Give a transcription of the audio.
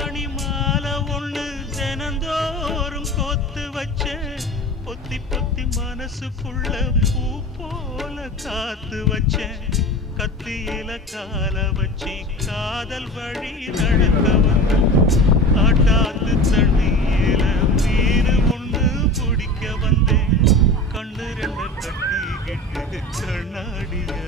மணி மாலை ஒண்ணு தினந்தோறும் கோத்து வச்சேன். பொத்தி பொத்தி மனசுக்குள்ள பூ போல காத்து வச்சேன். கத்தியில கால வச்சு காதல் வழி நடக்க வந்த காட்டாத்து தண்ணியில மீன் ஒண்ணு பிடிக்க வந்தேன். கண்ணு ரெண்ட கட்டிக்கிட்டு கண்ணாடிய